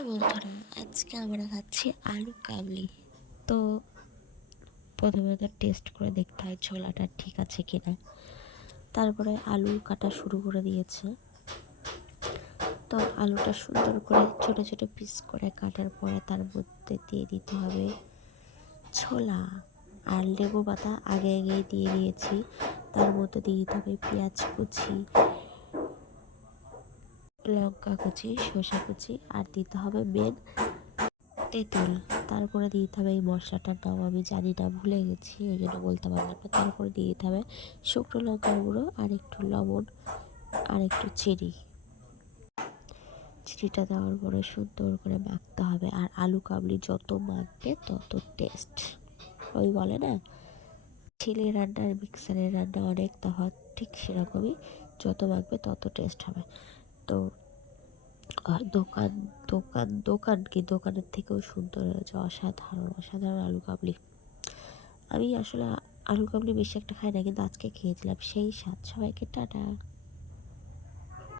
নমস্কার বন্ধুরা, আজকে আমরা খাচ্ছি আলু কাবলি। তো প্রথমে তো টেস্ট করে দেখতে হয় ছোলাটা ঠিক আছে কিনা। তারপরে আলু কাটা শুরু করে দিয়েছে। তো আলুটা সুন্দর করে ছোট ছোট পিস করে কাটার পরে তার মধ্যে দিয়ে দিতে হবে ছোলা আর লেবু পাতা আগে আগেই দিয়ে দিয়েছি। তার মধ্যে দিয়ে দিতে হবে পেঁয়াজ কুচি, লঙ্কা কুচি, শসা কুচি, আর দিতে হবে মেন তেঁতুল। তারপরে দিয়ে দিতে হবে এই মশলাটার নাম আমি জানি না, ভুলে গেছি, ওই জন্য বলতে পারলাম না। তারপরে দিয়ে দিতে হবে শুকনো লঙ্কার গুঁড়ো আর একটু লবণ আর একটু চিনিটা দেওয়ার পরে সুন্দর করে মাখতে হবে। আর আলু কাবলি যত মাখবে তত টেস্ট। ওই বলে না, ছেলে রান্না আর মিক্সারের রান্না অনেক তফাৎ, ঠিক সেরকমই, যত মাখবে তত টেস্ট হবে। তো আর দোকানের থেকেও সুন্দর হয়েছে, অসাধারণ অসাধারণ আলু কাবলি। আমি আসলে আলু কাবলি বেশি একটা খাই না, কিন্তু আজকে খেয়েছিলাম, সেই স্বাদ। সবাইকে টাটা।